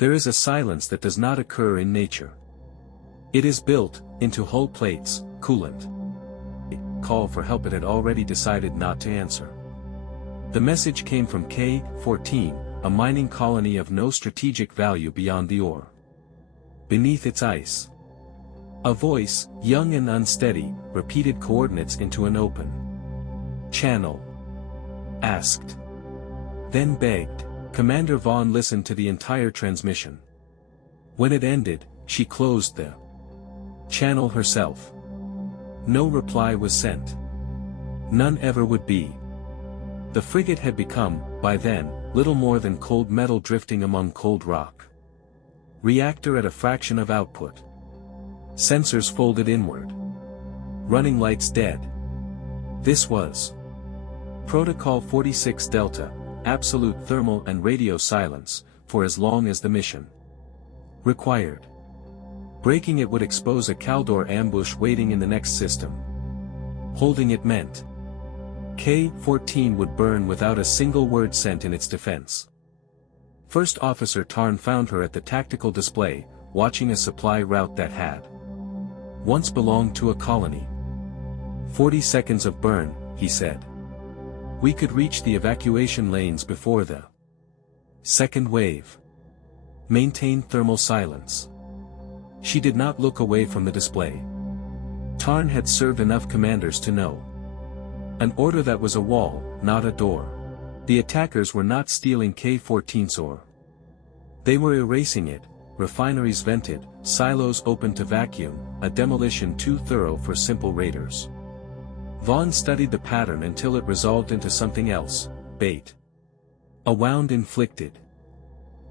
There is a silence that does not occur in nature. It is built into hull plates, coolant. Call for help it had already decided not to answer. The message came from K-14, a mining colony of no strategic value beyond the ore. Beneath its ice. A voice, young and unsteady, repeated coordinates into an open channel. Asked. Then begged. Commander Vahn listened to the entire transmission. When it ended, she closed the channel herself. No reply was sent. None ever would be. The frigate had become, by then, little more than cold metal drifting among cold rock. Reactor at a fraction of output. Sensors folded inward. Running lights dead. This was Protocol 46 Delta, absolute thermal and radio silence, for as long as the mission required. Breaking it would expose a Kaldor ambush waiting in the next system. Holding it meant K-14 would burn without a single word sent in its defense. First Officer Tarn found her at the tactical display, watching a supply route that had once belonged to a colony. 40 seconds of burn, he said. We could reach the evacuation lanes before the second wave. Maintain thermal silence. She did not look away from the display. Tarn had served enough commanders to know. An order that was a wall, not a door. The attackers were not stealing K-14's ore. They were erasing it, refineries vented, silos open to vacuum, a demolition too thorough for simple raiders. Vahn studied the pattern until it resolved into something else, bait. A wound inflicted.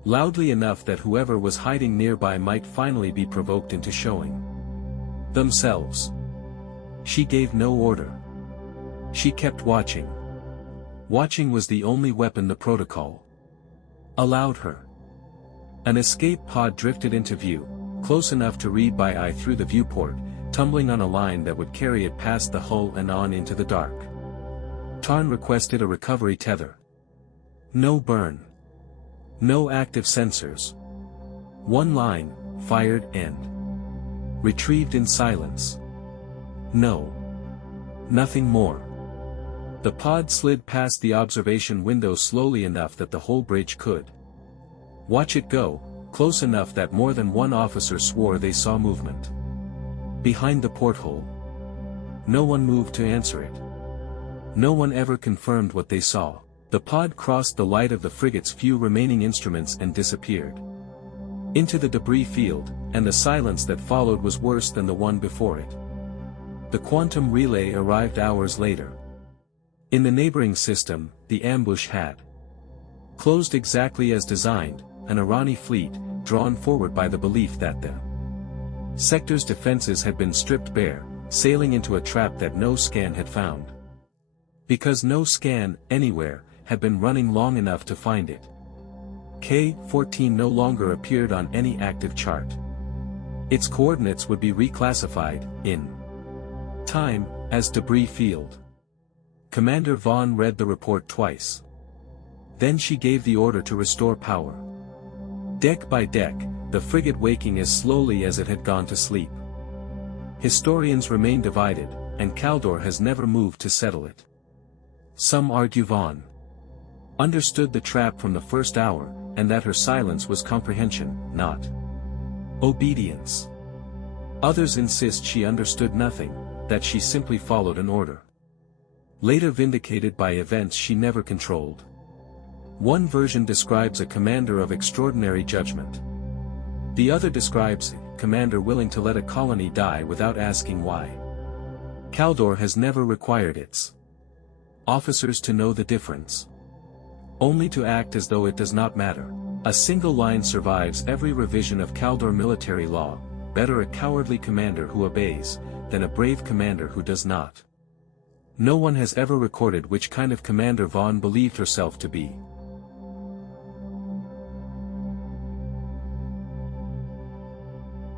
Loudly enough that whoever was hiding nearby might finally be provoked into showing themselves. She gave no order. She kept watching. Watching was the only weapon the protocol allowed her. An escape pod drifted into view, close enough to read by eye through the viewport, tumbling on a line that would carry it past the hull and on into the dark. Tarn requested a recovery tether. No burn. No active sensors. One line, fired and retrieved in silence. No. Nothing more. The pod slid past the observation window slowly enough that the whole bridge could watch it go, close enough that more than one officer swore they saw movement behind the porthole. No one moved to answer it. No one ever confirmed what they saw. The pod crossed the light of the frigate's few remaining instruments and disappeared into the debris field, and the silence that followed was worse than the one before it. The quantum relay arrived hours later. In the neighboring system, the ambush had closed exactly as designed, an Arani fleet, drawn forward by the belief that the sector's defenses had been stripped bare, sailing into a trap that no scan had found. Because no scan, anywhere, had been running long enough to find it. K-14 no longer appeared on any active chart. Its coordinates would be reclassified, in time, as debris field. Commander Vahn read the report twice. Then she gave the order to restore power. Deck by deck, the frigate waking as slowly as it had gone to sleep. Historians remain divided, and Kaldor has never moved to settle it. Some argue Vahn understood the trap from the first hour, and that her silence was comprehension, not obedience. Others insist she understood nothing, that she simply followed an order. Later vindicated by events she never controlled. One version describes a commander of extraordinary judgment. The other describes a commander willing to let a colony die without asking why. Kaldor has never required its officers to know the difference. Only to act as though it does not matter. A single line survives every revision of Kaldor military law: better a cowardly commander who obeys, than a brave commander who does not. No one has ever recorded which kind of commander Vahn believed herself to be.